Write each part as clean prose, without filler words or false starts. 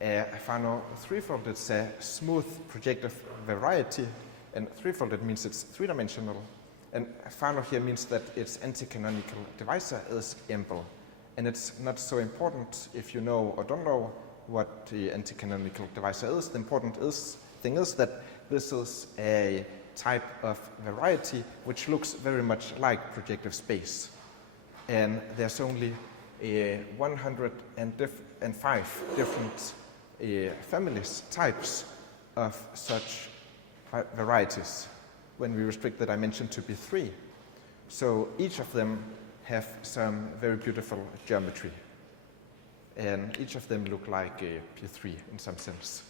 Fano threefold, it's a smooth projective variety, and threefold, it means it's three-dimensional. And Fano here means that its anti-canonical divisor is ample. And it's not so important if you know or don't know what the anti-canonical divisor is. The important thing is that this is a type of variety which looks very much like projective space. And there's only 105 different families, types of such varieties when we restrict the dimension to P3. So each of them have some very beautiful geometry. And each of them look like a P3 in some sense.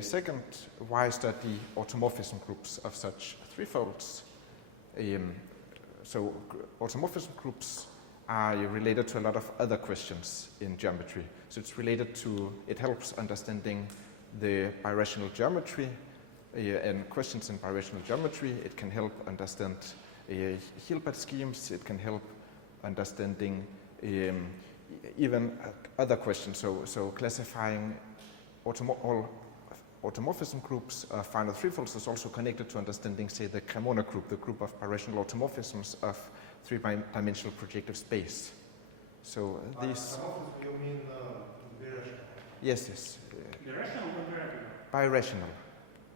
Second, why study automorphism groups of such threefolds? So automorphism groups are related to a lot of other questions in geometry. So it's related to, it helps understanding the birational geometry and questions in birational geometry. It can help understand Hilbert schemes. It can help understanding even other questions. So classifying all automorphism groups of finite threefolds is also connected to understanding, say, the Cremona group, the group of birational automorphisms of three-dimensional projective space. So these. You mean birational? Yes. Birational or birational? Birational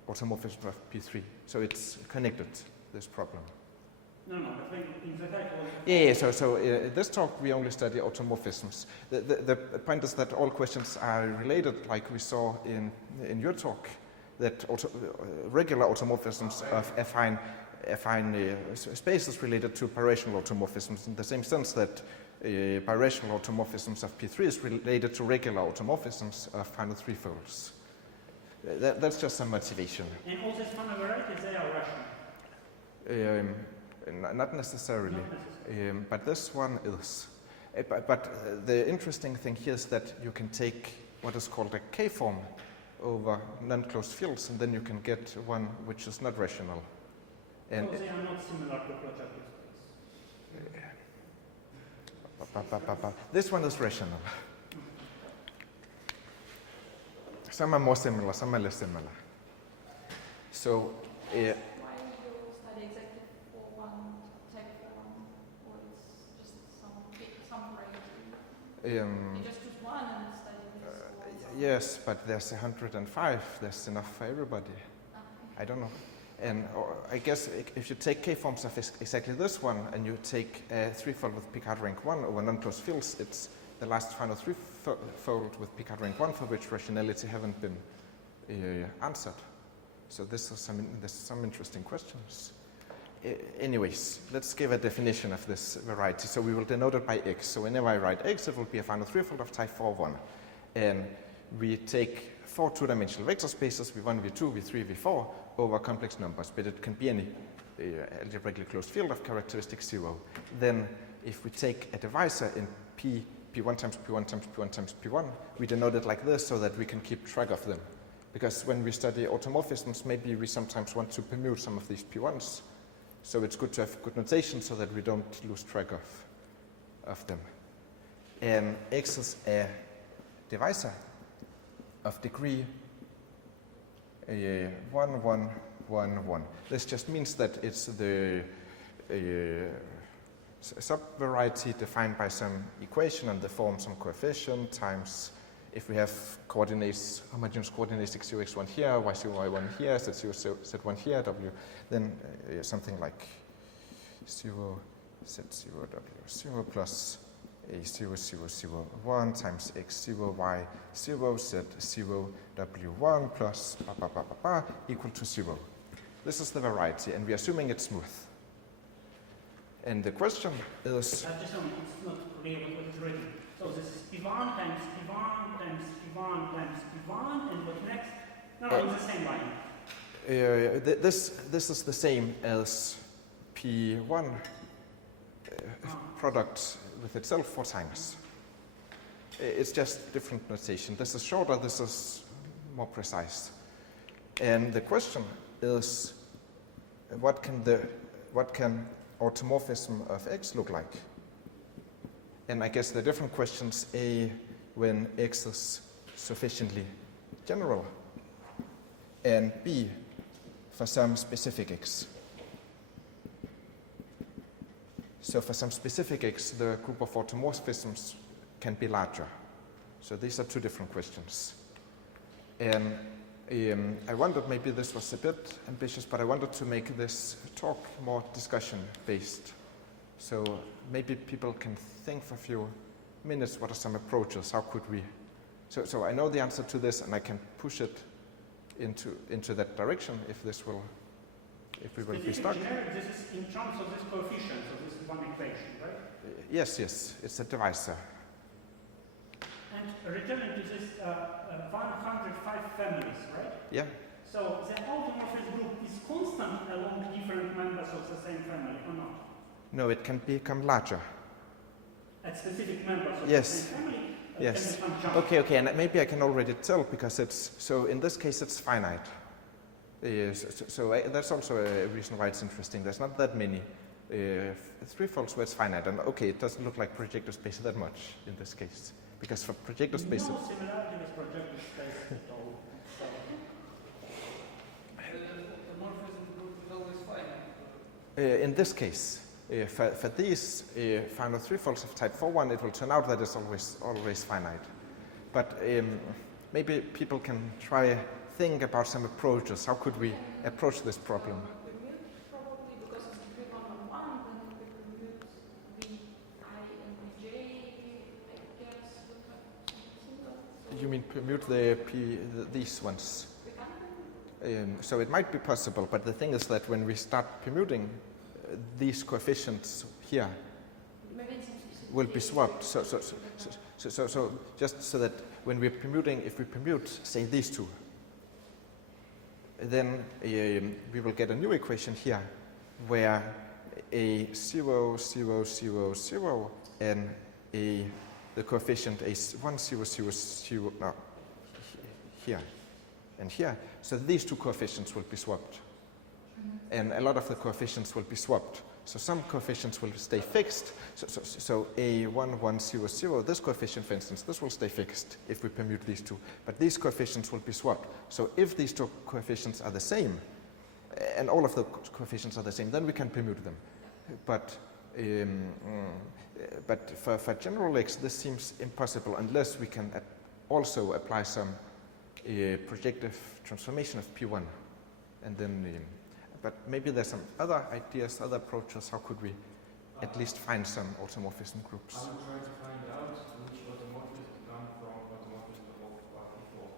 automorphism of P3. So it's connected, this problem. No, but in the title. Yeah, so this talk we only study automorphisms. The point is that all questions are related, like we saw in your talk, that regular automorphisms of affine spaces related to birational automorphisms, in the same sense that birational automorphisms of P3 is related to regular automorphisms of finite threefolds. That's just some motivation. And all these finite varieties, they are rational? Not necessarily, but this one is. But the interesting thing here is that you can take what is called a K-form over non-closed fields, and then you can get one which is not rational. And so they are not similar to projective space? This one is rational. Some are more similar, some are less similar. So. You just choose one and study this? Yes, but there's 105. There's enough for everybody. Okay. I don't know. And I guess if you take K-forms of exactly this one and you take a threefold with Picard rank 1 over non-closed fields, it's the last final threefold with Picard rank 1 for which rationality haven't been answered. So there's some interesting questions. Anyways, let's give a definition of this variety. So we will denote it by x. So whenever I write x, it will be a final threefold of type 4, 1. And we take 4 two-dimensional vector spaces, v1, v2, v3, v4, over complex numbers, but it can be any algebraically closed field of characteristic 0. Then if we take a divisor in p1 times p1 times p1 times p1, we denote it like this so that we can keep track of them. Because when we study automorphisms, maybe we sometimes want to permute some of these p1s. So it's good to have good notation so that we don't lose track of them. And x is a divisor of degree 1, 1, 1, 1. This just means that it's the subvariety defined by some equation on the form some coefficient times, if we have coordinates, homogeneous coordinates x0, x1 here, y0, y1 here, z0, z1 here, w, then something like 0, z0, w0 plus a0, 0, 0, 1 times x0, y0, z0, w1 plus equal to 0. This is the variety, and we're assuming it's smooth. And the question is... It's not clear what is written. So this is P1 times P1 times P1 times P1, and what next? No, it's the same line. This is the same as P1 product with itself 4 times. It's just different notation. This is shorter, this is more precise. And the question is, what can automorphism of X look like? And I guess the different questions, A, when X is sufficiently general, and B, for some specific x. So for some specific x, the group of automorphisms can be larger. So these are two different questions. And I wondered, maybe this was a bit ambitious, but I wanted to make this talk more discussion-based. So maybe people can think for a few minutes, what are some approaches, how could we? So I know the answer to this, and I can push it into that direction if we will be stuck. This is in terms of this coefficient, so this is one equation, right? Yes, it's a divisor. And returning to this 105 families, right? Yeah. So the automorphism group is constant along different members of the same family, or not? No, it can become larger. At specific members of Yes. the same family? Yes. Can become Okay, and maybe I can already tell because so in this case it's finite. That's also a reason why it's interesting. There's not that many threefolds where it's finite, and okay, it doesn't look like projective space that much in this case because for projective space. No similarity with projective space at all. So, The morphism group is always finite. In this case, for these Fano threefolds of type 4.1, it will turn out that it's always finite. But maybe people can think about some approaches. How could we approach this problem? Permute probably because it's the one on one, then if we permute the I and the J, I guess would have something similar. So You mean permute these ones? we can permute. So it might be possible, but the thing is that when we start permuting, these coefficients here Maybe in some specific will be cases, swapped. we So just so that when we're permuting, if we permute, say, these two, then we will get a new equation here where a 0, 0, 0, 0 and the coefficient is 1, 0, 0, 0, no, here and here. So these two coefficients will be swapped. And a lot of the coefficients will be swapped. So some coefficients will stay fixed. So A1, 1, 0, 0, this coefficient, for instance, this will stay fixed if we permute these two. But these coefficients will be swapped. So if these two coefficients are the same, and all of the coefficients are the same, then we can permute them. But for general x, this seems impossible unless we can also apply some projective transformation of P1. And then but maybe there's some other ideas, other approaches. How could we at least find some automorphism groups? I will try to find out which automorphisms come from automorphism of before.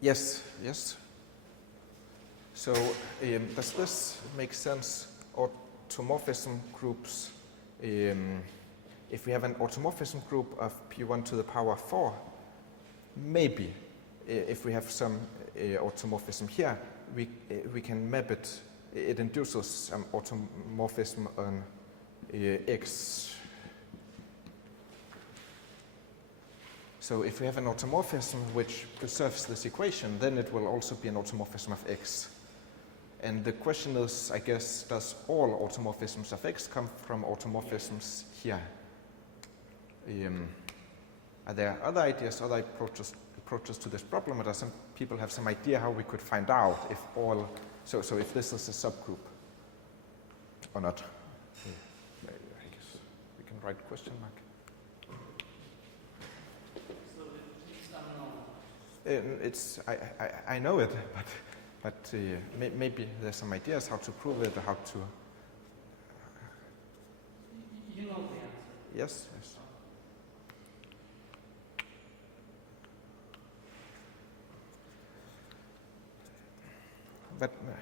Yes, yes. So does this make sense? Automorphism groups, if we have an automorphism group of P1 to the power 4, maybe if we have some automorphism here, we can map it. It induces some automorphism on X. So if we have an automorphism which preserves this equation, then it will also be an automorphism of X. And the question is, I guess, does all automorphisms of X come from automorphisms here? Are there other ideas, other approaches to this problem, or does some people have some idea how we could find out if all, so if this is a subgroup or not? I guess we can write question mark. So it's unknown. It's I know it, but maybe there's some ideas how to prove it, or how to. You know the answer. Yes, yes. But probably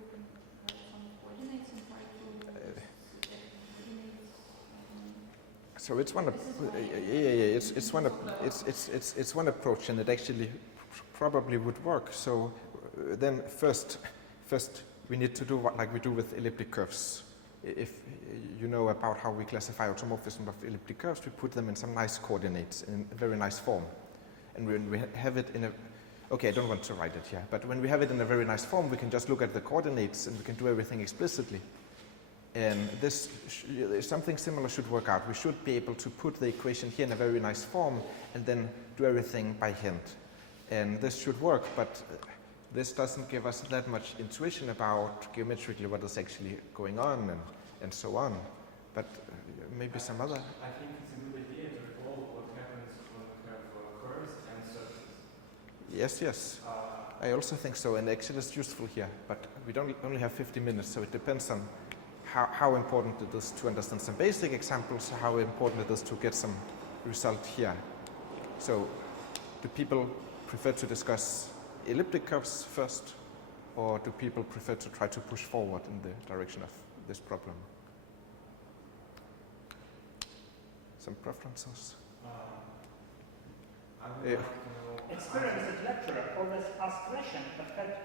we can write some coordinates and try to suggest coordinates. so it's one. It's one approach, and it actually probably would work. So then first we need to do like we do with elliptic curves. If you know about how we classify automorphism of elliptic curves, we put them in some nice coordinates in a very nice form. And when we have it in a, okay, I don't want to write it here, but when we have it in a very nice form, we can just look at the coordinates and we can do everything explicitly. And this, something similar should work out. We should be able to put the equation here in a very nice form and then do everything by hand. And this should work, but this doesn't give us that much intuition about geometrically what is actually going on and so on. But maybe some other. I think it's a good idea to recall what happens when we have curves and surfaces. Yes, yes. I also think so, and actually it's useful here, but we don't only have 50 minutes, so it depends on how important it is to understand some basic examples, how important it is to get some result here. So, do people prefer to discuss elliptic curves first, or do people prefer to try to push forward in the direction of this problem? Some preferences? I would like to know. Experienced lecturer always asks question, but had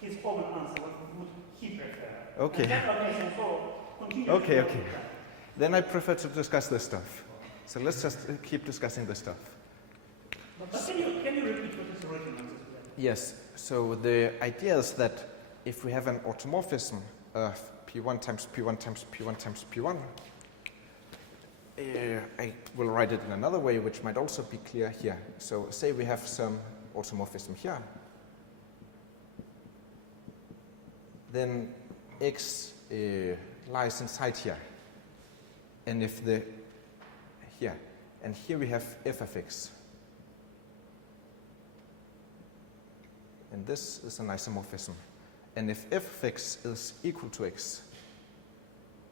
his own answer. What would he prefer? Okay. And then, so continue. Okay. Then I prefer to discuss this stuff. So let's just keep discussing this stuff. But can you repeat what is written on this slide? Yes, so the idea is that if we have an automorphism of P1 times P1 times P1 times P1, I will write it in another way, which might also be clear here. So say we have some automorphism here. Then X lies inside here. And if here, and here we have f of x. And this is an isomorphism. And if f of x is equal to x,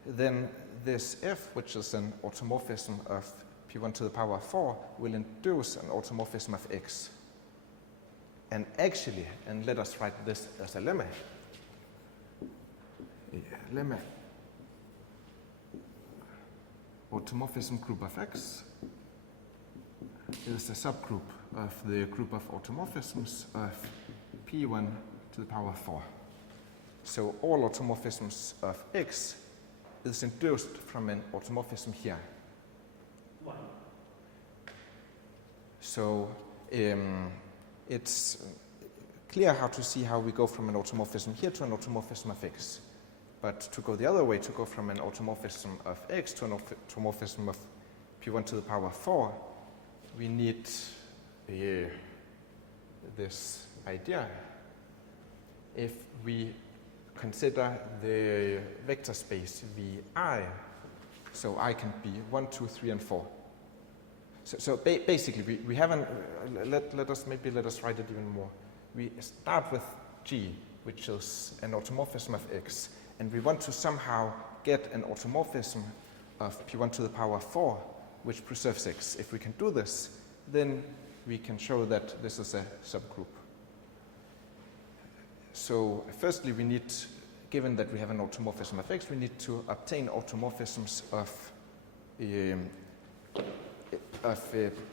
then this f, which is an automorphism of p1 to the power 4, will induce an automorphism of x. And actually, and let us write this as a lemma. Lemma automorphism group of x is a subgroup of the group of automorphisms of p1 to the power 4. So all automorphisms of x is induced from an automorphism here. Why? So it's clear how to see how we go from an automorphism here to an automorphism of x. But to go the other way, to go from an automorphism of x to an automorphism of p1 to the power 4, we need this idea. If we consider the vector space Vi, so I can be 1, 2, 3, and 4. So basically, we haven't, let us write it even more. We start with G, which is an automorphism of x, and we want to somehow get an automorphism of p1 to the power 4, which preserves x. If we can do this, then we can show that this is a subgroup. So firstly, we need, given that we have an automorphism of x, we need to obtain automorphisms of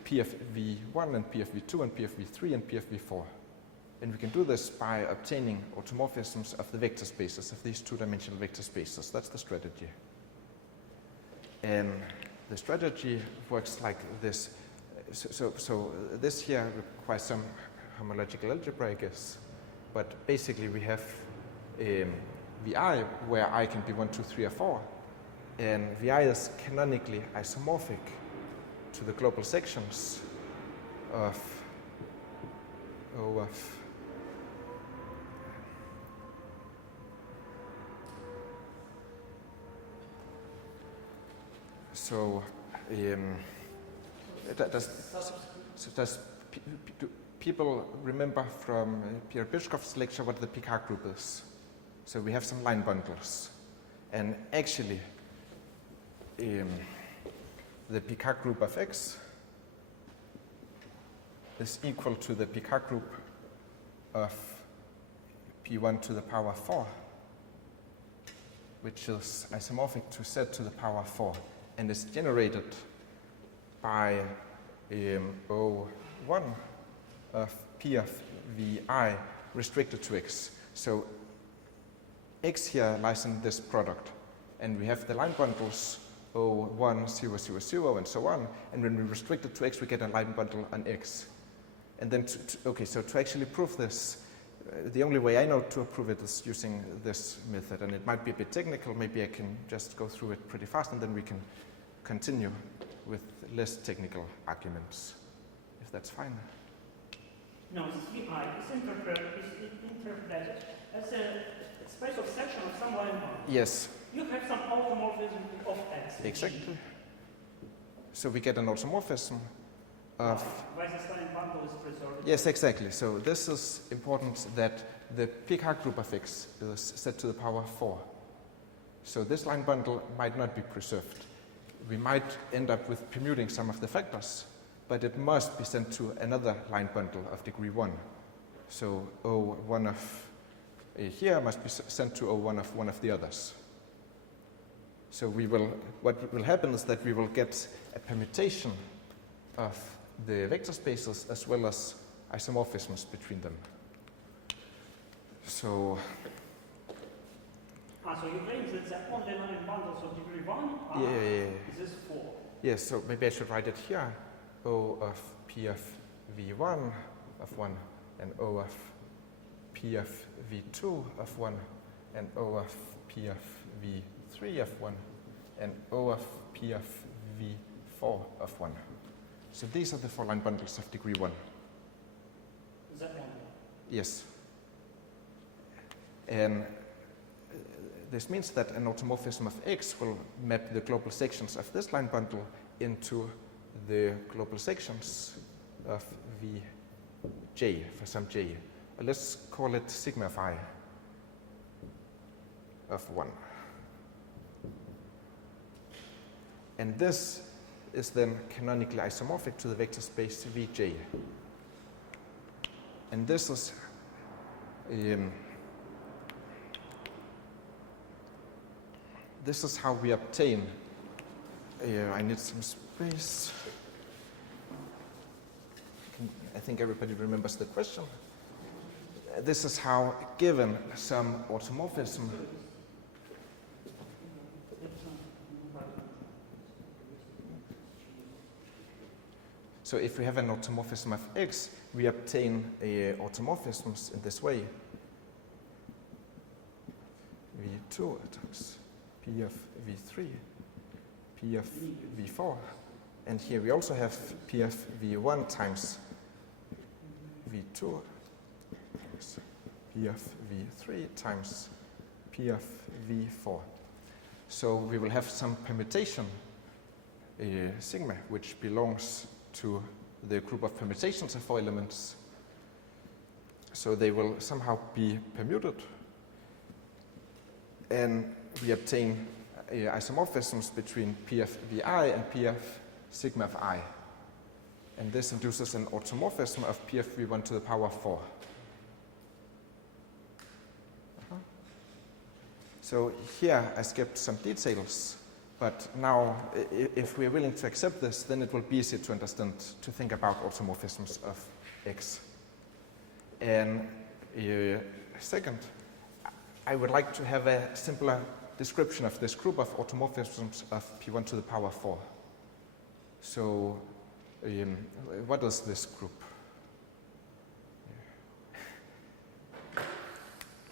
P of V1 and P of V2 and P of V3 and P of V4. And we can do this by obtaining automorphisms of the vector spaces, of these two-dimensional vector spaces. That's the strategy. And the strategy works like this. So this here requires some homological algebra, I guess. But basically we have Vi where I can be 1, 2, 3, or 4. And Vi is canonically isomorphic to the global sections of O of so does people remember from Pierre Bischoff's lecture what the Picard group is? So we have some line bundles, and actually the Picard group of x is equal to the Picard group of p1 to the power 4, which is isomorphic to z to the power 4, and is generated by O1 of P of Vi restricted to x. So x here lies in this product, and we have the line bundles O1, 0, 0, 0, and so on, and when we restrict it to x, we get a line bundle on x. And then, so to actually prove this, the only way I know to prove it is using this method, and it might be a bit technical. Maybe I can just go through it pretty fast, and then we can continue with less technical arguments, if that's fine. Now, this VI is interpreted as a space of section of some line bundle. Yes, You have some automorphism of X. exactly. So we get an automorphism of... Why this line bundle is preserved? Yes, exactly. So this is important that the Picard group of X is set to the power 4. So this line bundle might not be preserved. We might end up with permuting some of the factors, but it must be sent to another line bundle of degree 1. So O1 of here must be sent to O1 of one of the others. So what will happen is that we will get a permutation of the vector spaces as well as isomorphisms between them. So So you claim that the only line bundles of degree 1 are this 4. yes, so maybe I should write it here. O of P of V1 of 1 and O of P of V2 of 1 and O of P of V3 of 1 and O of P of V4 of 1. So these are the 4 line bundles of degree 1. The only. Yes. And this means that an automorphism of X will map the global sections of this line bundle into the global sections of Vj for some j. Let's call it sigma of I of 1. And this is then canonically isomorphic to the vector space Vj. And this is how we obtain, I need some space. I think everybody remembers the question. This is how, given some automorphism, so if we have an automorphism of X, we obtain automorphisms in this way. V2 times P of V3, P of V4, and here we also have P of V1 times V2 times P of V3 times P of V4. So we will have some permutation sigma, which belongs to the group of permutations of 4 elements. So they will somehow be permuted, and we obtain isomorphisms between P of Vi and P of sigma of I. And this induces an automorphism of P of V1 to the power 4. So here I skipped some details, but now if we're willing to accept this, then it will be easy to understand, to think about automorphisms of X. And second, I would like to have a simpler description of this group of automorphisms of P1 to the power 4. So what is this group?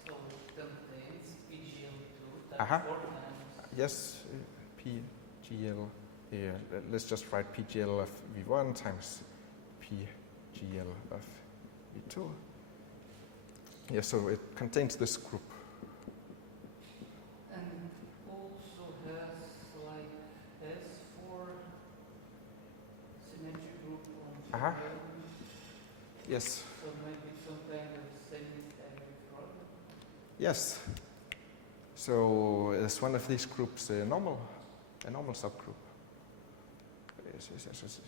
So it contains PGL2 Uh-huh. times 4 times. Yes, PGL, let's just write PGL of V1 times PGL of V2. Yeah, so it contains this group. And it also has like S4 symmetry group on Uh-huh. GL. Yes, So maybe some kind of semi-static product. yes. So is one of these groups a normal subgroup? Yes, yes, yes, yes.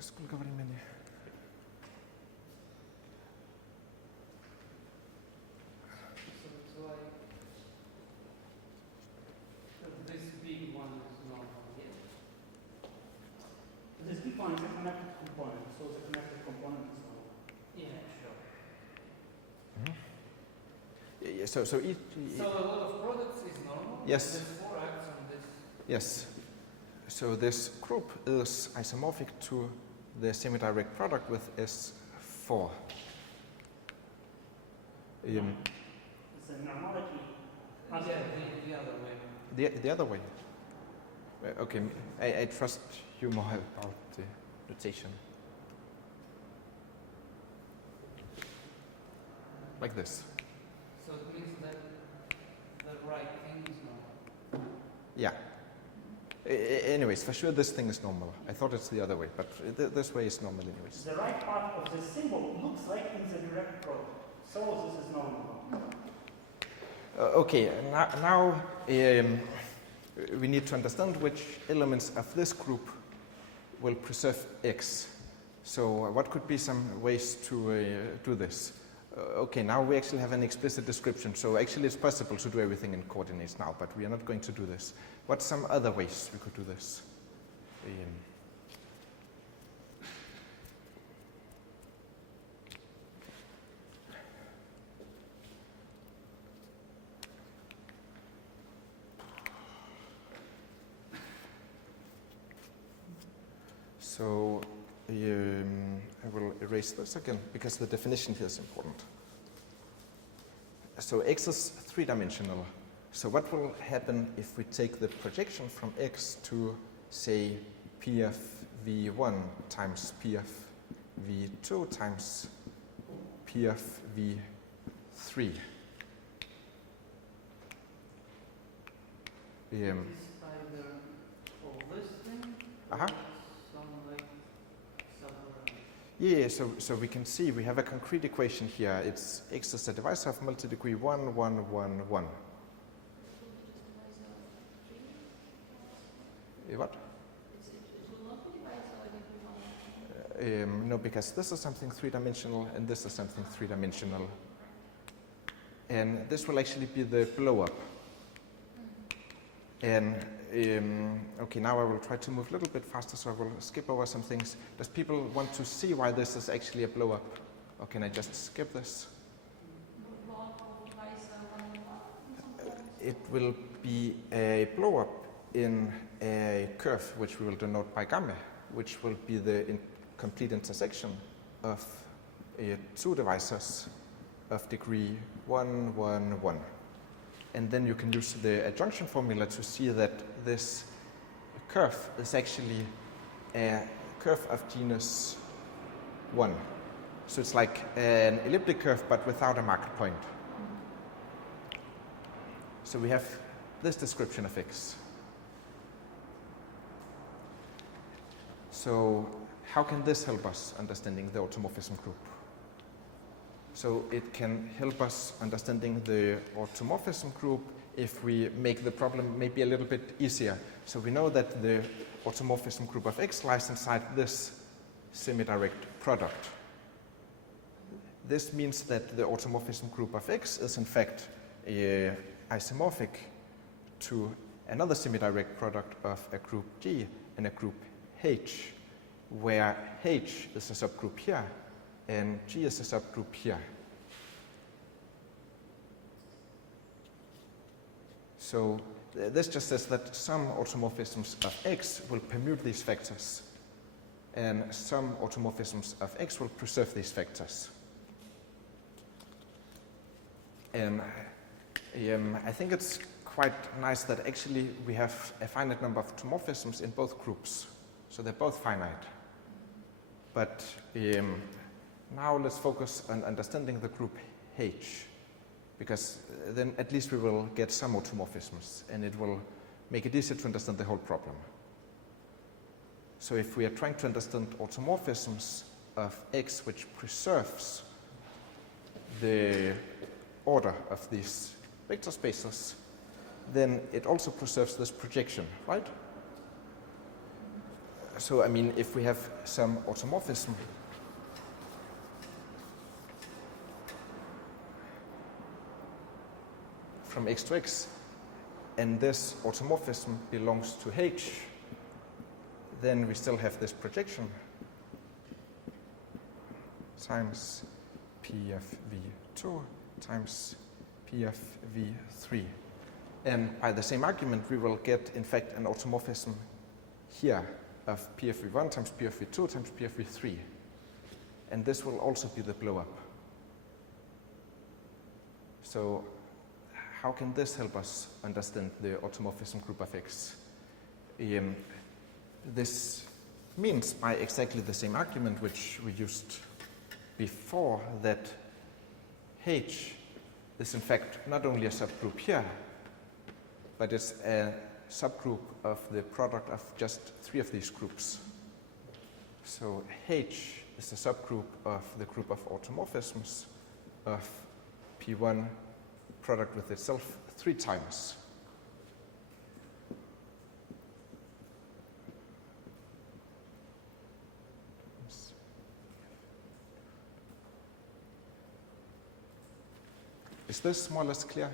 Сколько времени? So it's like this big one is normal, yes? This big one is a connected component, so the connected component is normal. Yeah, sure. Yeah, so each, So a lot of products is normal? Yes. And then 4 acts on this. yes. So this group is isomorphic to the semi-direct product with S4. It's a normality. Yeah, the other way. the other way. Okay, I trust you more about the notation. Like this. So it means that the right thing is normal. Yeah. Anyways, for sure this thing is normal. I thought it's the other way, but this way is normal anyways. The right part of the symbol looks like in the direct product. So this is normal. Okay, now we need to understand which elements of this group will preserve X. So what could be some ways to do this? Okay, now we actually have an explicit description, so actually it's possible to do everything in coordinates now, but we are not going to do this. What's some other ways we could do this? So I will erase this again because the definition here is important. So X is three-dimensional. So what will happen if we take the projection from X to, say, P of V1 times P of V2 times P of V3? It's either all this thing Uh-huh. or some like somewhere. Yeah, so we can see we have a concrete equation here. It's X is a divisor of multi-degree 1, 1, 1, 1. What? No, because this is something three-dimensional and this is something three-dimensional. And this will actually be the blow-up. And okay, now I will try to move a little bit faster, so I will skip over some things. Does people want to see why this is actually a blow-up? Or can I just skip this? It will be a blow-up in a curve, which we will denote by gamma, which will be the complete intersection of two divisors of degree 1, 1, 1. And then you can use the adjunction formula to see that this curve is actually a curve of genus 1. So it's like an elliptic curve, but without a marked point. So we have this description of X. So how can this help us understanding the automorphism group? So it can help us understanding the automorphism group if we make the problem maybe a little bit easier. So we know that the automorphism group of X lies inside this semi-direct product. This means that the automorphism group of X is in fact isomorphic to another semi-direct product of a group G and a group H, where H is a subgroup here and G is a subgroup here. So this just says that some automorphisms of X will permute these vectors and some automorphisms of X will preserve these vectors. And I think it's quite nice that actually we have a finite number of automorphisms in both groups. So they're both finite. But now let's focus on understanding the group H, because then at least we will get some automorphisms and it will make it easier to understand the whole problem. So if we are trying to understand automorphisms of X which preserves the order of these vector spaces, then it also preserves this projection, right? So, I mean, if we have some automorphism from X to X, and this automorphism belongs to H, then we still have this projection times P of V2 times P of V3. And by the same argument, we will get, in fact, an automorphism here of P of V1 times P of V2 times P of V3. And this will also be the blow-up. So how can this help us understand the automorphism group of X? This means by exactly the same argument which we used before that H is in fact not only a subgroup here, but it's a subgroup of the product of just 3 of these groups. So H is a subgroup of the group of automorphisms of P1 product with itself 3 times. Is this more or less clear?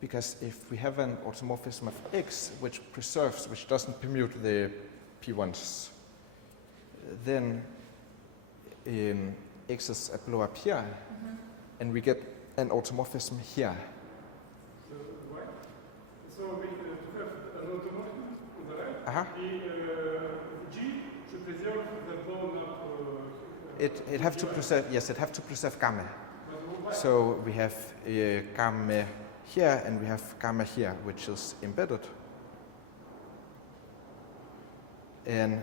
Because if we have an automorphism of X which preserves, which doesn't permute the P1s, then X is a blow up here, and we get an automorphism here. So what? So we to have an automorphism on the right. Uh-huh. G should preserve the blown up. It have to preserve, yes, it have to preserve gamma. But why? So we have gamma here and we have gamma here, which is embedded. And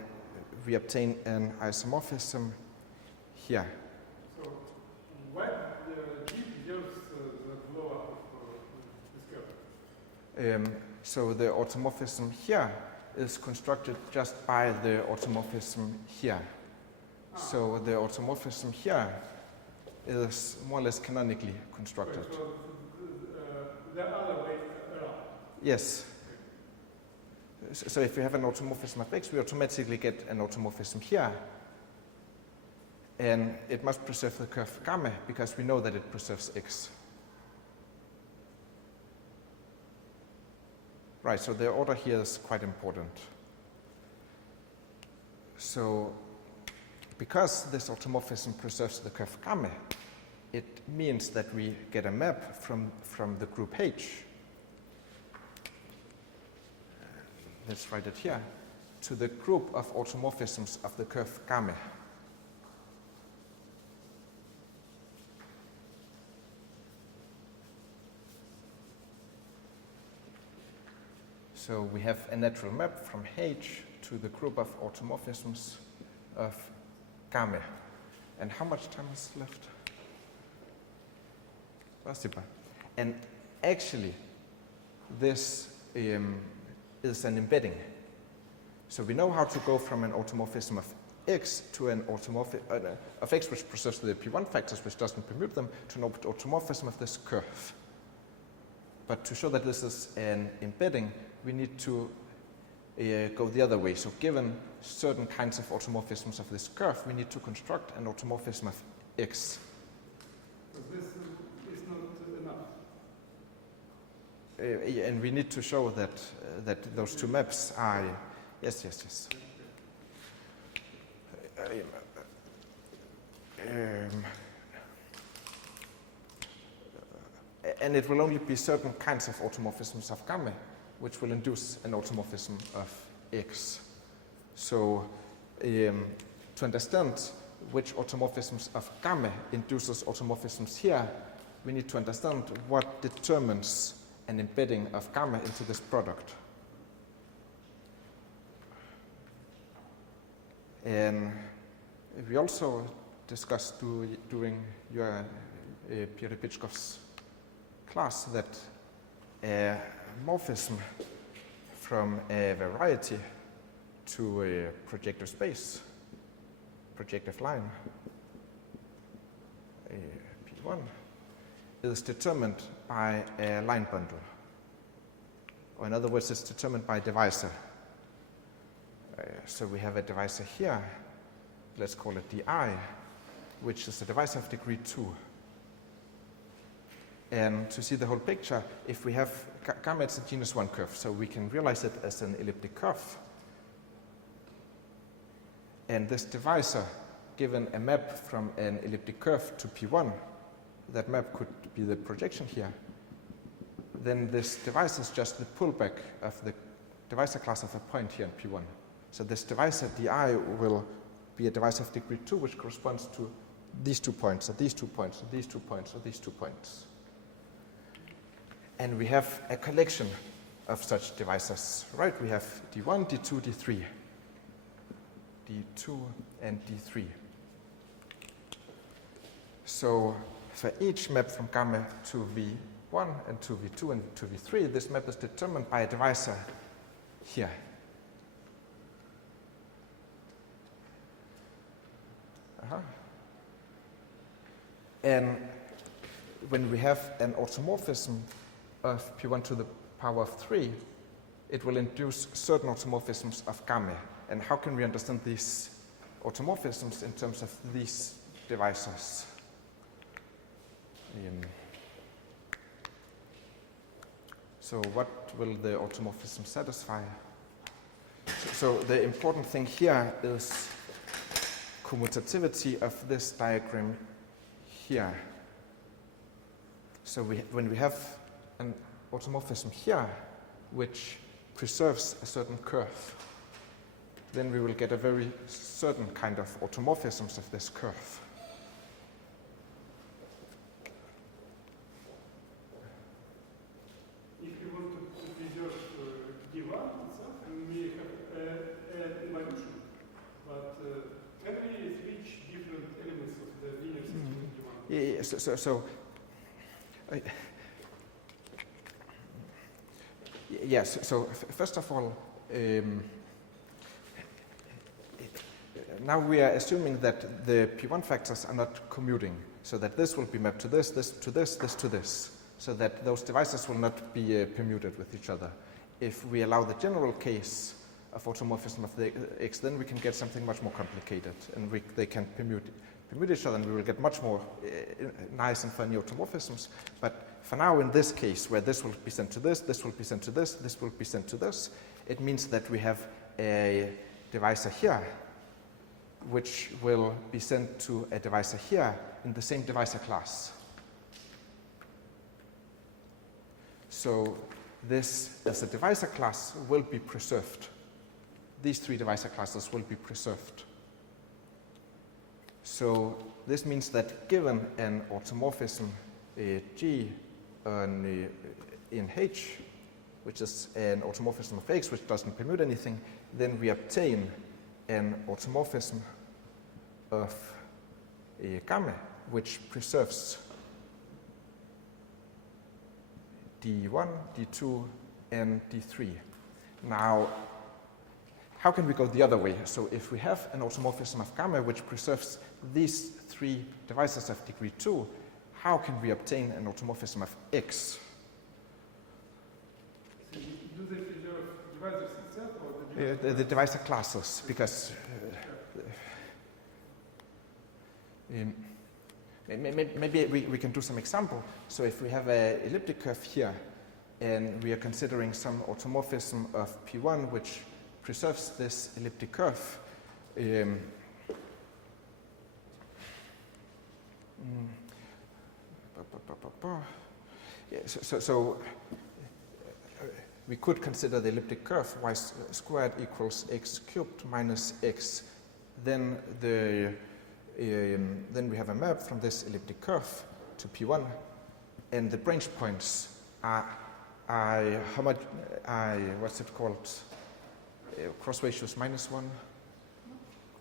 we obtain an isomorphism here. So why the G preserves the blow up of this curve? So the automorphism here is constructed just by the automorphism here. So the automorphism here is more or less canonically constructed. So the other way around. Yes. So if we have an automorphism of X, we automatically get an automorphism here. And it must preserve the curve gamma because we know that it preserves X. Right, so the order here is quite important. So because this automorphism preserves the curve gamma, it means that we get a map from the group H. Let's write it here, to the group of automorphisms of the curve gamma. So we have a natural map from H to the group of automorphisms of gamma. And how much time is left? Super. And actually, this is an embedding. So we know how to go from an automorphism of X to an automorphism of X which preserves the P1 factors which doesn't permute them to an automorphism of this curve. But to show that this is an embedding, we need to go the other way. So given certain kinds of automorphisms of this curve, we need to construct an automorphism of X. So this is not enough. And we need to show that those two maps are, yes. And it will only be certain kinds of automorphisms of gamma which will induce an automorphism of X. So to understand which automorphisms of gamma induces automorphisms here, we need to understand what determines an embedding of gamma into this product. And we also discussed during your Pierre Pichkov's class that a morphism from a variety to a projective space, projective line, P1, is determined by a line bundle. Or in other words, it's determined by a divisor. So we have a divisor here, let's call it di, which is a divisor of degree 2. And to see the whole picture, if we have gamma, it's a genus 1 curve, so we can realize it as an elliptic curve. And this divisor, given a map from an elliptic curve to P1, that map could be the projection here, then this divisor is just the pullback of the divisor class of a point here in P1. So this divisor di will be a divisor of degree 2, which corresponds to these 2 points, or these 2 points, or these 2 points, or these 2 points. And we have a collection of such divisors, right? We have D1, D2, D3. D2 and D3. So for each map from gamma to V1 and to V2 and to V3, this map is determined by a divisor here. And when we have an automorphism of P1 to the power of 3, it will induce certain automorphisms of gamma. And how can we understand these automorphisms in terms of these divisors? So what will the automorphism satisfy? So the important thing here is commutativity of this diagram here. So when we have an automorphism here, which preserves a certain curve, then we will get a very certain kind of automorphisms of this curve. If you want to preserve D1 itself, we may have an evolution, but can we switch different elements of the linear system in D1? Yes, so first of all, now we are assuming that the P1 factors are not commuting, so that this will be mapped to this, this to this, this to this, so that those divisors will not be permuted with each other. If we allow the general case of automorphism of the X, then we can get something much more complicated, and they can permute each other, and we will get much more nice and funny automorphisms. But for now, in this case, where this will be sent to this will be sent to this will be sent to this, it means that we have a divisor here, which will be sent to a divisor here in the same divisor class. So this, as a divisor class, will be preserved. These three divisor classes will be preserved. So this means that given an automorphism G in H, which is an automorphism of X which doesn't permute anything, then we obtain an automorphism of gamma which preserves D1, D2, and D3. Now, how can we go the other way? So if we have an automorphism of gamma which preserves these three divisors of degree 2, how can we obtain an automorphism of X? So do they preserve divisors itself or The divisor classes, because maybe we can do some example. So if we have an elliptic curve here, and we are considering some automorphism of P1 which preserves this elliptic curve, so we could consider the elliptic curve y squared equals x cubed minus x. Then then we have a map from this elliptic curve to P1, and the branch points are what's it called? Cross ratio is -1.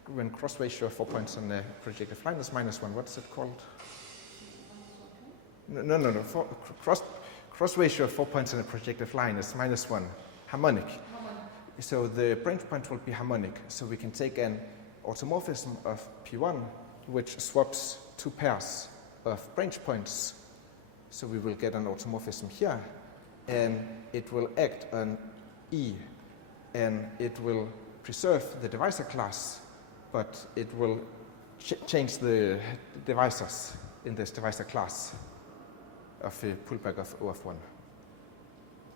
When cross ratio of 4 points on the projective line is -1, what's it called? No. Cross ratio of 4 points on the projective line is -1. Harmonic. So the branch point will be harmonic. So we can take an automorphism of P1 which swaps two pairs of branch points. So we will get an automorphism here, and it will act on E, and it will preserve the divisor class, but it will change the divisors in this divisor class of a pullback of O of 1.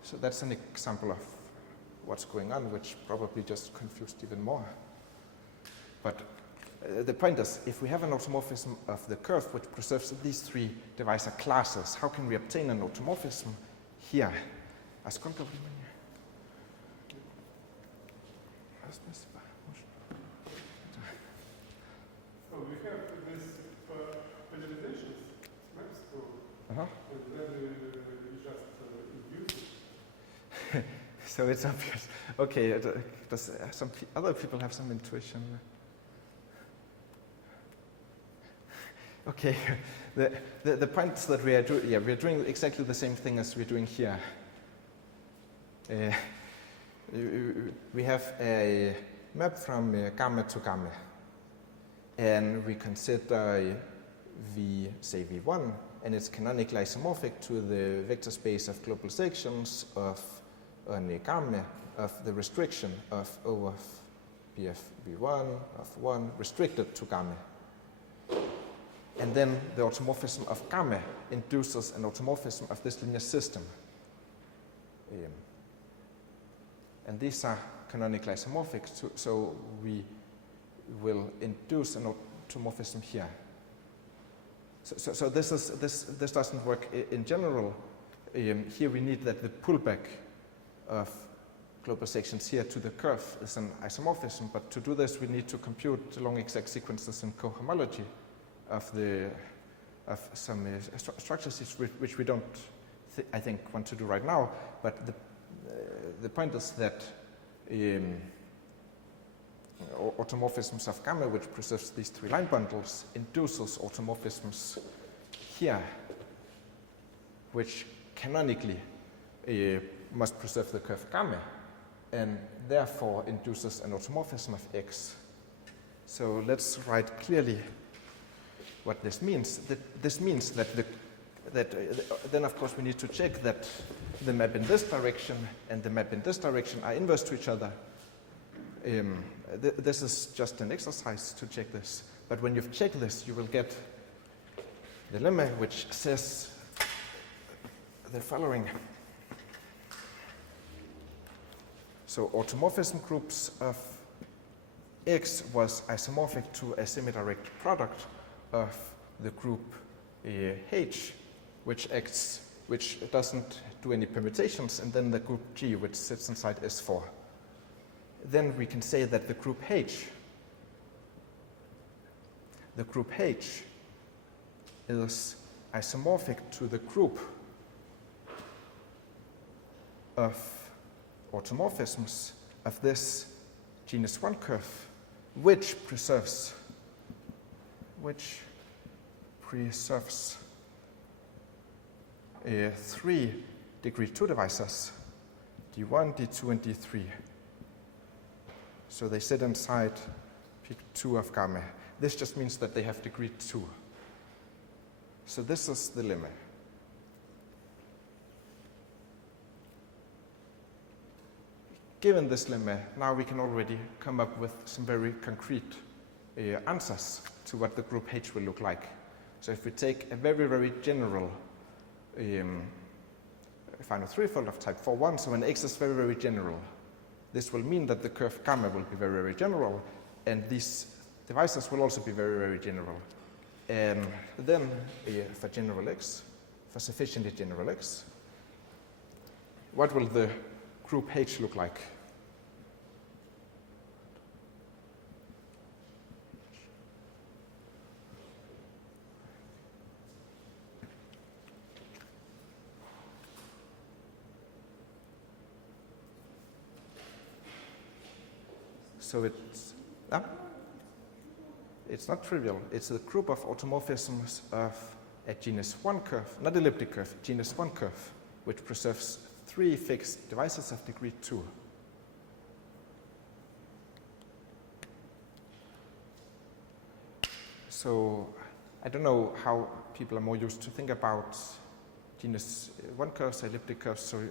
So that's an example of what's going on, which probably just confused even more. But the point is, if we have an automorphism of the curve which preserves these three divisor classes, how can we obtain an automorphism here? So we have this Uh-huh. and then we just induce it. So it's obvious. Okay, does some other people have some intuition? Okay, the point is that we are doing exactly the same thing as we're doing here. We have a map from gamma to gamma, and we consider say V1, and it's canonically isomorphic to the vector space of global sections of a gamma of the restriction of O of P of V1 of 1 restricted to gamma. And then the automorphism of gamma induces an automorphism of this linear system. And these are canonically isomorphic, so we will induce an automorphism here. So this doesn't work in general. Here we need that the pullback of global sections here to the curve is an isomorphism, but to do this we need to compute the long exact sequences in cohomology of some structures which we don't, I think, want to do right now. But the point is that automorphisms of gamma, which preserves these 3 line bundles, induces automorphisms here, which canonically must preserve the curve gamma, and therefore induces an automorphism of X. So let's write clearly what this means. This means that then of course we need to check that the map in this direction and the map in this direction are inverse to each other. This is just an exercise to check this. But when you've checked this, you will get the lemma which says the following. So automorphism groups of X was isomorphic to a semi-direct product of the group H, which doesn't do any permutations, and then the group G, which sits inside S4. Then we can say that the group H is isomorphic to the group of automorphisms of this genus 1 curve, which preserves 3 degree 2 divisors, D1, D2, and D3. So they sit inside peak 2 of gamma. This just means that they have degree 2. So this is the lemma. Given this lemma, now we can already come up with some very concrete answers to what the group H will look like. So if we take a very, very general Fano threefold of type 4-1, so when X is very, very general, this will mean that the curve gamma will be very, very general, and these divisors will also be very, very general. And then for general X, for sufficiently general X, what will the group H look like? So it's not trivial. It's a group of automorphisms of a genus 1 curve, not elliptic curve, genus 1 curve, which preserves 3 fixed divisors of degree 2. So I don't know how people are more used to think about genus 1 curves, elliptic curves, so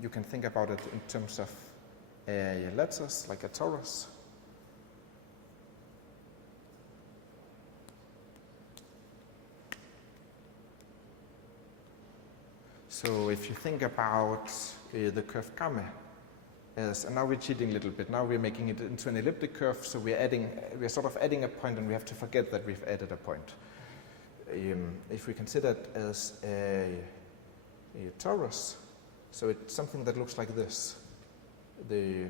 you can think about it in terms of a lattice, like a torus. So if you think about the curve gamma, and now we're cheating a little bit. Now we're making it into an elliptic curve, so we're sort of adding a point, and we have to forget that we've added a point. If we consider it as a torus, so it's something that looks like this. The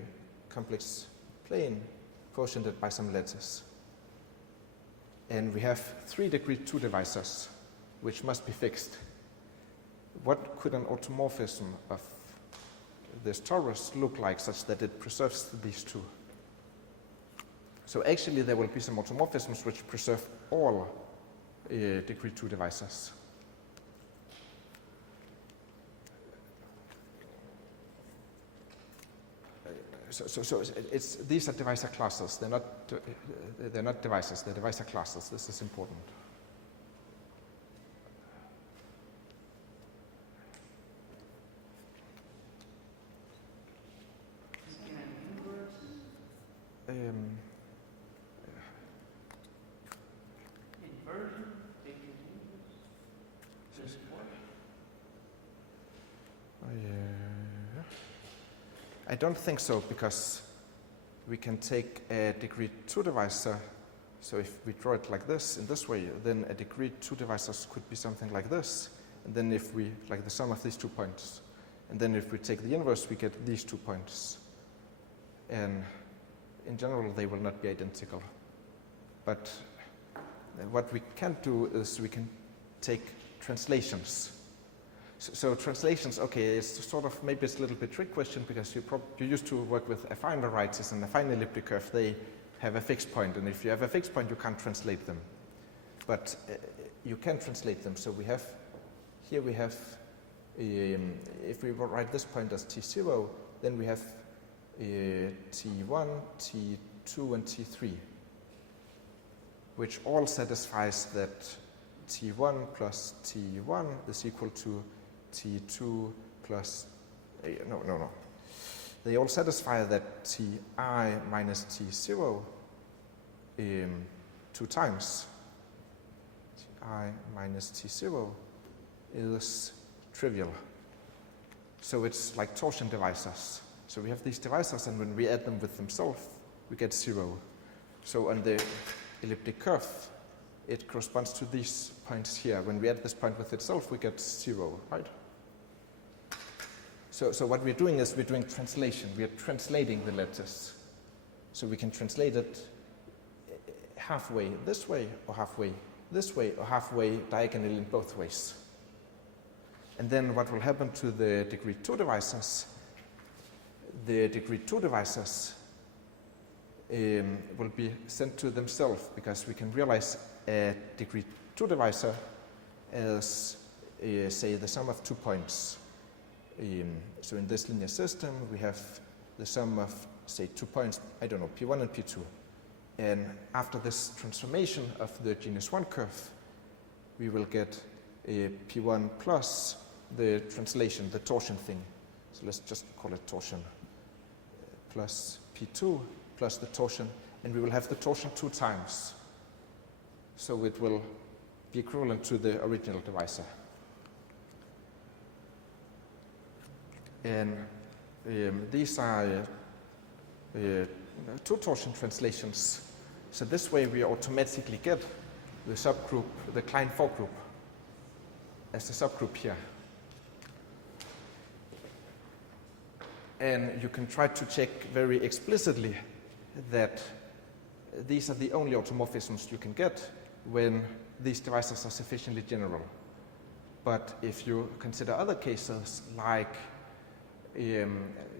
complex plane quotiented by some lattice. And we have 3 degree 2 divisors, which must be fixed. what could an automorphism of this torus look like such that it preserves these two? So actually there will be some automorphisms which preserve all degree 2 divisors. So these are divisor classes. They're not divisors. They're divisor classes. This is important. Inversion, take your inverse. Does it work? I don't think so, because we can take a degree 2 divisor. So if we draw it like this, in this way, then a degree 2 divisors could be something like this. And then if we, like the sum of these 2 points. And then if we take the inverse, we get these 2 points. And in general, they will not be identical. But what we can do is we can take translations. So translations, okay, it's sort of, maybe it's a little bit trick question, because you used to work with affine varieties, and affine elliptic curve, they have a fixed point, and if you have a fixed point, you can't translate them. But you can translate them. So we have, here we have, if we write this point as t0, then we have t1, t2, and t3, which all satisfies that t1 plus t1 is equal to t2 plus, no. They all satisfy that ti minus t0 2 times. Ti minus t0 is trivial. So it's like torsion divisors. So we have these divisors, and when we add them with themselves, we get 0. So on the elliptic curve, it corresponds to these points here. When we add this point with itself, we get 0, right? So what we're doing is we're doing translation. We are translating the letters. So we can translate it halfway this way, or halfway this way, or halfway diagonally in both ways. And then what will happen to the degree 2 divisors? The degree 2 divisors will be sent to themselves, because we can realize a degree 2 divisor as, say, the sum of 2 points. So in this linear system, we have the sum of, say, 2 points, I don't know, P1 and P2. And after this transformation of the genus 1 curve, we will get a P1 plus the translation, the torsion thing. So let's just call it torsion, plus P2 plus the torsion, and we will have the torsion 2 times. So it will be equivalent to the original divisor. And these are 2 torsion translations. So this way we automatically get the subgroup, the Klein-4 group, as the subgroup here. And you can try to check very explicitly that these are the only automorphisms you can get when these divisors are sufficiently general. But if you consider other cases like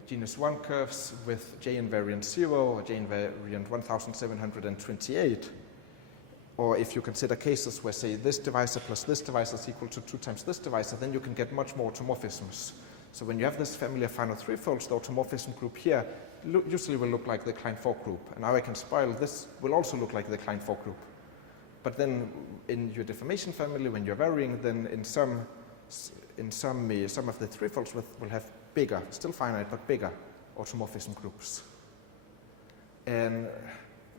genus 1 curves with J invariant 0 or J invariant 1728, or if you consider cases where, say, this divisor plus this divisor is equal to 2 times this divisor, then you can get much more automorphisms. So when you have this family of Fano threefolds, the automorphism group here usually will look like the Klein-4 group. And now I can spoil, this will also look like the Klein-4 group. But then in your deformation family, when you're varying, then in some of the threefolds will have bigger, still finite, but bigger automorphism groups. And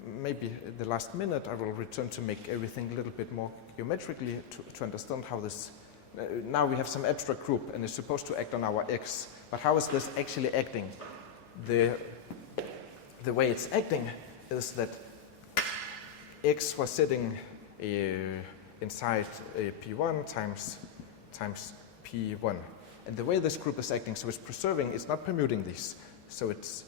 maybe in the last minute, I will return to make everything a little bit more geometrically to understand how this, now we have some abstract group and it's supposed to act on our X, but how is this actually acting? The way it's acting is that X was sitting inside P1 times P1. And the way this group is acting, so it's preserving, it's not permuting these. So it's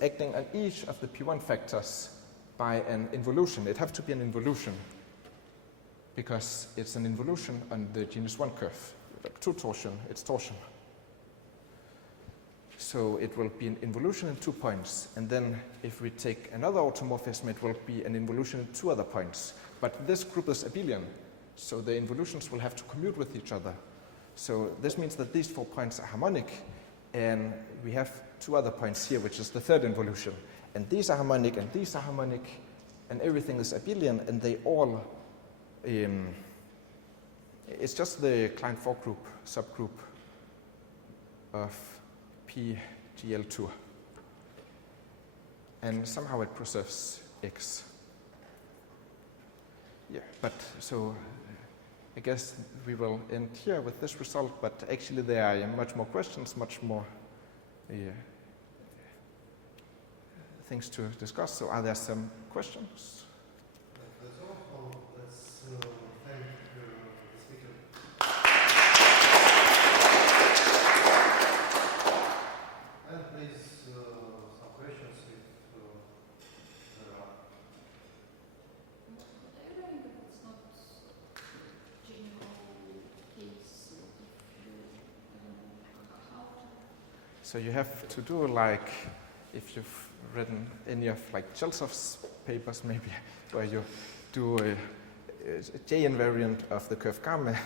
acting on each of the P1 factors by an involution. It has to be an involution. because it's an involution on the genus 1 curve. To torsion, it's torsion. So it will be an involution in 2 points, and then if we take another automorphism, it will be an involution in 2 other points. But this group is abelian, so the involutions will have to commute with each other. So this means that these 4 points are harmonic, and we have 2 other points here, which is the third involution. And these are harmonic, and these are harmonic, and everything is abelian, and they all, it's just the Klein four-group subgroup of PGL2. And somehow it preserves X. Yeah, but so I guess we will end here with this result, but actually there are much more questions, much more things to discuss. So are there some questions? That's all. Let's thank the speaker. And please, some questions if there are. But I think that it's not general case how to. So you have to do like, if you've written any of like Chelsov's papers maybe, where you do a J invariant of the curve gamma,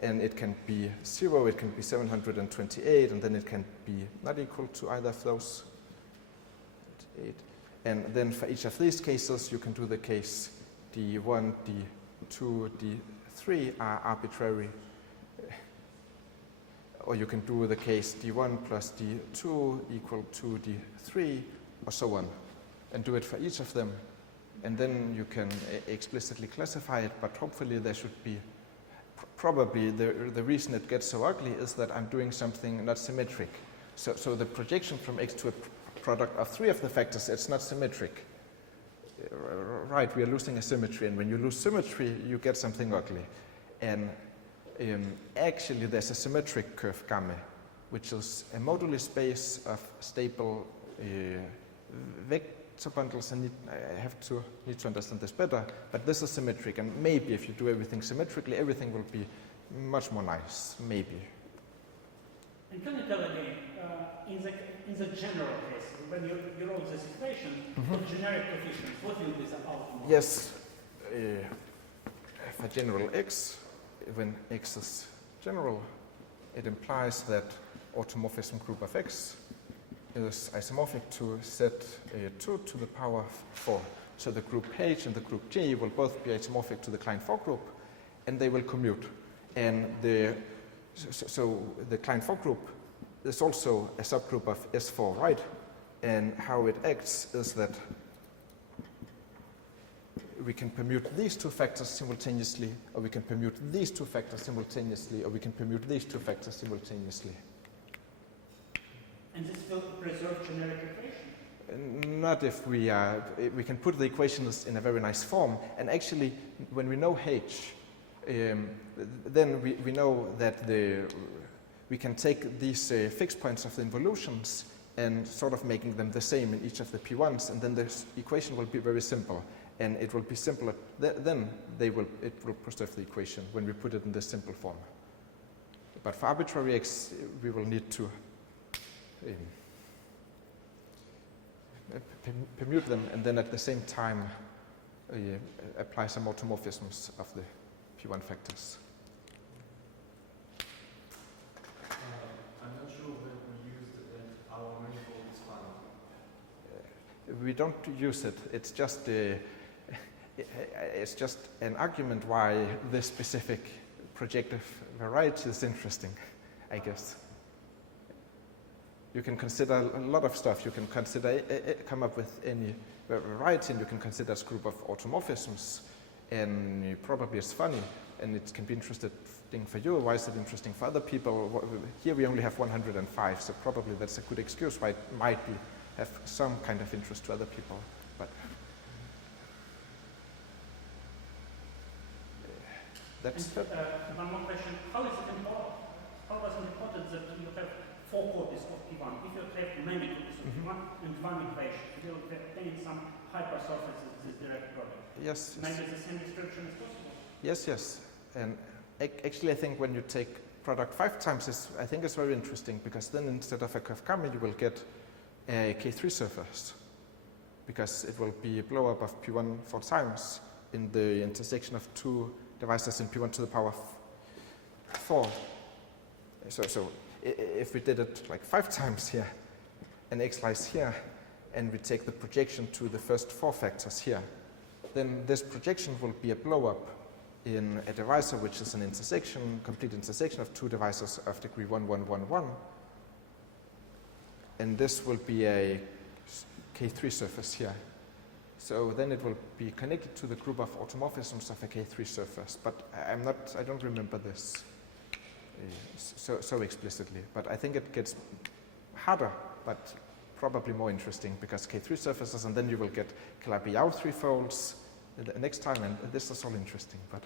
and it can be 0, it can be 728, and then it can be not equal to either of those. 8. And then for each of these cases, you can do the case D1, D2, D3 are arbitrary. Or you can do the case D1 plus D2 equal to D3, or so on, and do it for each of them. And then you can explicitly classify it, but hopefully there should be, probably the reason it gets so ugly is that I'm doing something not symmetric. So the projection from X to a product of 3 of the factors, it's not symmetric. Right, we are losing a symmetry, and when you lose symmetry, you get something ugly. And actually, there's a symmetric curve gamma, which is a moduli space of stable vector bundles, and I need to understand this better, but this is symmetric, and maybe if you do everything symmetrically, everything will be much more nice, maybe. And can you tell again, in the general case, when you wrote this equation, for generic coefficients, what will be the outcome? Yes, for general X, when X is general, it implies that automorphism group of X is isomorphic to set 2 to the power of 4. So the group H and the group G will both be isomorphic to the Klein four group, and they will commute. And so the Klein four group is also a subgroup of S4, right? And how it acts is that we can permute these 2 factors simultaneously, or we can permute these 2 factors simultaneously, or we can permute these 2 factors simultaneously. And this will preserve generic equation? Not if we can put the equations in a very nice form. And actually, when we know H, then we know that we can take these fixed points of the involutions and sort of making them the same in each of the P1s, and then the equation will be very simple. And it will be simpler, then it will preserve the equation when we put it in this simple form. But for arbitrary X, we will need to permute them, and then at the same time apply some automorphisms of the P1 factors. I'm not sure that we used our manifold is Fano. We don't use it. It's just an argument why this specific projective variety is interesting, I guess. You can consider a lot of stuff. You can consider come up with any variety, and you can consider this group of automorphisms, and probably it's funny, and it can be interesting for you. Why is it interesting for other people? Here we only have 105, so probably that's a good excuse why it might have some kind of interest to other people. But that's And, one more question. How is it important? How was it important that you have 4 copies of P1? If you have many copies of P1 and 1 equation, you will obtain some hypersurfaces, this direct product. Yes. Maybe the same description is possible. Yes, yes. And actually, I think when you take product 5 times, I think it's very interesting, because then instead of a curve gamma, you will get a K3 surface, because it will be a blow up of P1 4 times in the intersection of 2 devices in P1 to the power 4. So if we did it like 5 times here, and x lies here, and we take the projection to the first 4 factors here, then this projection will be a blow up in a divisor which is an intersection, complete intersection of 2 divisors of degree 1, 1, 1, 1. And this will be a K3 surface here. So then it will be connected to the group of automorphisms of a K3 surface. But I don't remember this so explicitly. But I think it gets harder, but probably more interesting, because K3 surfaces, and then you will get Calabi-Yau threefolds the next time, and this is all interesting. But